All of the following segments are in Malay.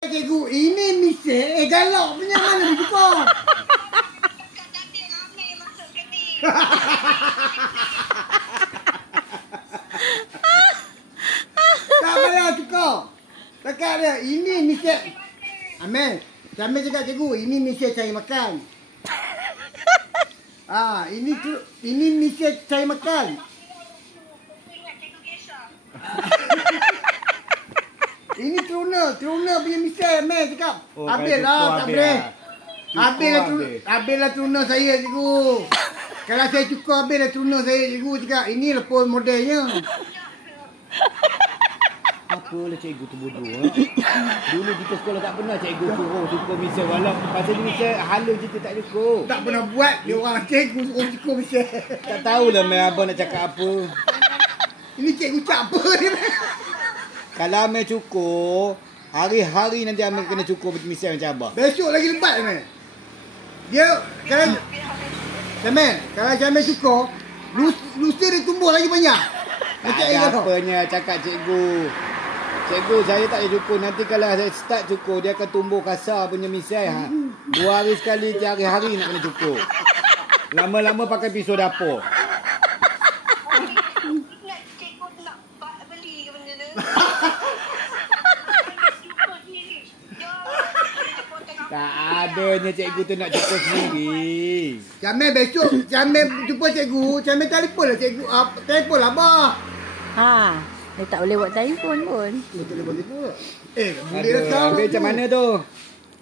Cikgu, ini misal galak punya mana dia jumpa? Kat tadi ramai masuk ke ni. Tak payah tukar. Cakap dia, ini misal. Amel, Amel cakap cikgu, ini misal cari makan. Ini misal cari makan. Ingat cikgu kisah. Ini tuna punya misal Amel cakap. Oh, habis lah, tak boleh. Habislah tuna saya cikgu. Kalau saya cukup habislah tuna saya cikgu cakap. Inilah pun modelnya. Apalah cikgu tu bodoh. Dulu kita sekolah tak pernah cikgu suruh cukup misal. Walaupun pasal ni misal halus je tak cukup. Tak pernah buat dia orang cikgu suruh cukup misal. Tak tahulah mai abang nak cakap apa. Ini cikgu cak apa dia? Kalau Amel cukur, hari-hari nanti Amel kena cukur misal macam abang. Besok lagi lebat Amel. Dia kalau Amel, kalau Amel cukur, lusa dia tumbuh lagi banyak. Tak ada apanya cakap cikgu. Cikgu saya tak boleh cukur. Nanti kalau saya start cukur, dia akan tumbuh kasar punya misal. 2 hari sekali, hari-hari nak kena cukur. Lama-lama pakai pisau dapur. Ingat cikgu nak beli ke benda tu. Tak adanya cikgu tu nak cukur sendiri. Jamil besok, Jamil jumpa cikgu, Jamil telefon lah cikgu. Telefon lah abah. Dia tak boleh buat telefon pun. Boleh. Boleh Aduh, dah tahu. habis macam mana tu?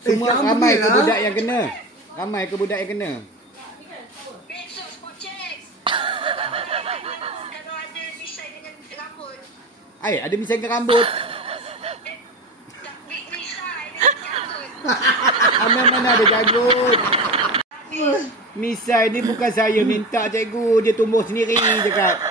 Semua jangan ramai ke pergilah. budak yang kena? Ramai ke budak yang kena? Besok spot check. Kalau ada desain dengan rambut. Ada misal ke rambut? Tak big desain dengan janggut. Amel mana ada janggut? Misal ni bukan saya minta cikgu. Dia tumbuh sendiri cakap.